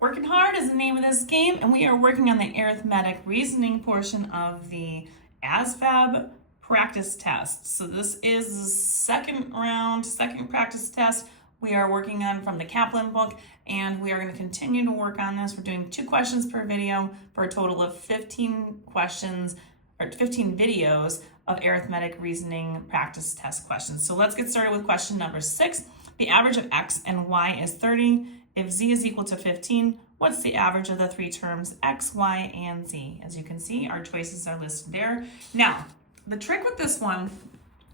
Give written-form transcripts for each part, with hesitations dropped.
Working Hard is the name of this game, and we are working on the arithmetic reasoning portion of the Asvab practice test. So this is the second practice test we are working on from the Kaplan book, and we are going to continue to work on this. We're doing 2 questions per video for a total of 15 questions, or 15 videos of arithmetic reasoning practice test questions. So let's get started with question number 6. The average of x and y is 30. If z is equal to 15, what's the average of the 3 terms x, y, and z? As you can see, our choices are listed there. Now, the trick with this one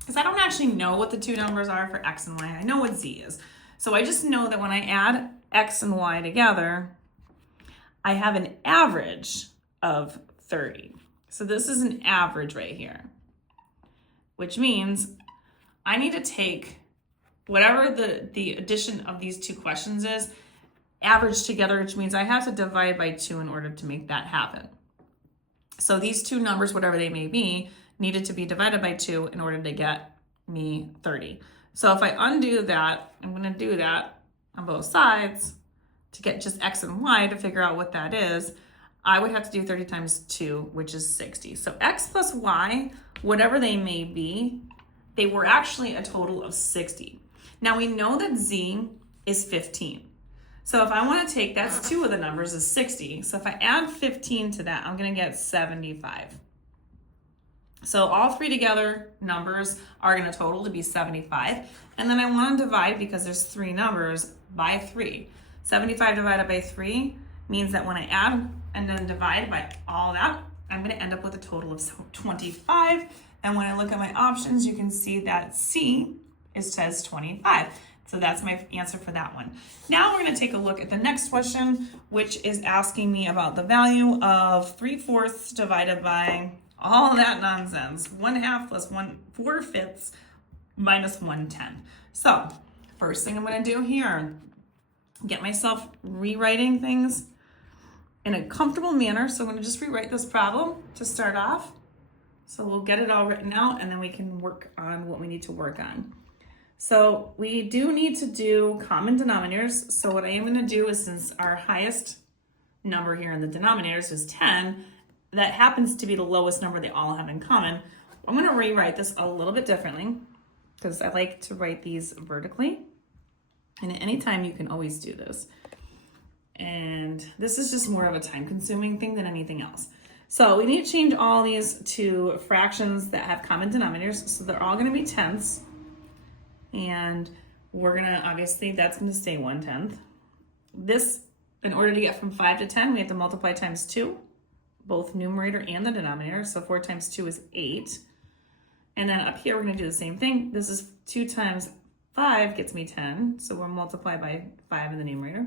is I don't actually know what the 2 numbers are for x and y. I know what z is. So I just know that when I add x and y together, I have an average of 30. So this is an average right here, which means I need to take whatever the addition of these 2 questions is, average together, which means I have to divide by 2 in order to make that happen. So these 2 numbers, whatever they may be, needed to be divided by 2 in order to get me 30. So if I undo that, I'm going to do that on both sides to get just x and y to figure out what that is. I would have to do 30 times 2, which is 60. So x plus y, whatever they may be, they were actually a total of 60. Now we know that z is 15. So if I want to take, that's 2 of the numbers is 60. So if I add 15 to that, I'm going to get 75. So all 3 together numbers are going to total to be 75. And then I want to divide, because there's 3 numbers, by 3. 75 divided by 3 means that when I add and then divide by all that, I'm going to end up with a total of 25. And when I look at my options, you can see that C says 25. So that's my answer for that one. Now we're going to take a look at the next question, which is asking me about the value of 3/4 divided by all that nonsense. 1/2 plus 4/5 minus 1/10. So first thing I'm going to do here, get myself rewriting things in a comfortable manner. So I'm going to just rewrite this problem to start off. So we'll get it all written out, and then we can work on what we need to work on. So we do need to do common denominators. So what I am going to do is, since our highest number here in the denominators is 10, that happens to be the lowest number they all have in common. I'm going to rewrite this a little bit differently, because I like to write these vertically. And at any time you can always do this. And this is just more of a time-consuming thing than anything else. So we need to change all these to fractions that have common denominators. So they're all going to be tenths. And we're going to, obviously, that's going to stay 1/10. This, in order to get from 5 to 10, we have to multiply times 2, both numerator and the denominator. So 4 times 2 is 8. And then up here, we're going to do the same thing. This is 2 times 5 gets me 10. So we'll multiply by 5 in the numerator.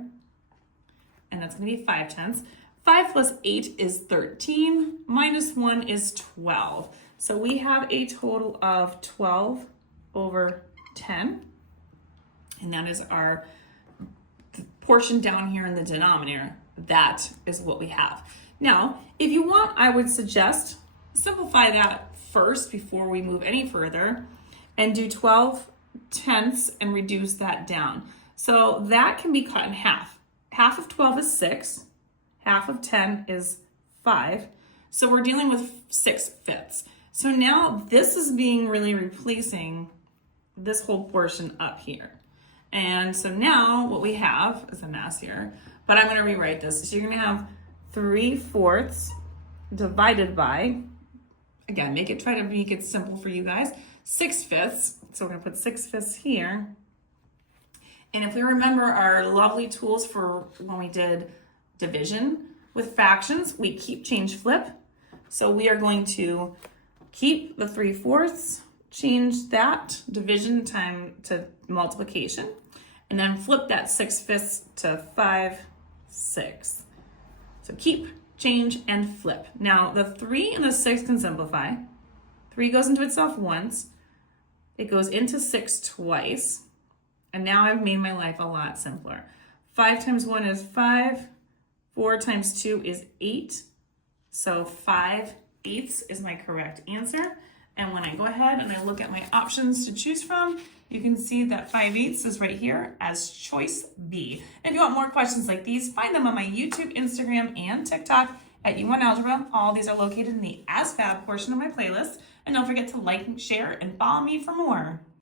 And that's going to be 5/10. 5 plus 8 is 13. Minus 1 is 12. So we have a total of 12 over 10. And that is our portion down here in the denominator. That is what we have. Now, if you want, I would suggest simplify that first before we move any further and do 12/10 and reduce that down. So that can be cut in half. Half of 12 is 6. Half of 10 is 5. So we're dealing with 6/5. So now this is being really replacing this whole portion up here. And so now what we have is a mess here, but I'm going to rewrite this. So you're going to have 3/4 divided by, again, try to make it simple for you guys, 6/5. So we're going to put 6/5 here. And if we remember our lovely tools for when we did division with fractions, we keep, change, flip. So we are going to keep the 3/4, change that division time to multiplication, and then flip that 6/5 to 5/6. So keep, change, and flip. Now the 3 and the 6 can simplify. 3 goes into itself once. It goes into 6 twice. And now I've made my life a lot simpler. 5 times 1 is 5. 4 times 2 is 8. So 5/8 is my correct answer. And when I go ahead and I look at my options to choose from, you can see that 5/8 is right here as choice B. If you want more questions like these, find them on my YouTube, Instagram, and TikTok at YouWantAlgebra. All these are located in the Asvab portion of my playlist. And don't forget to like, share, and follow me for more.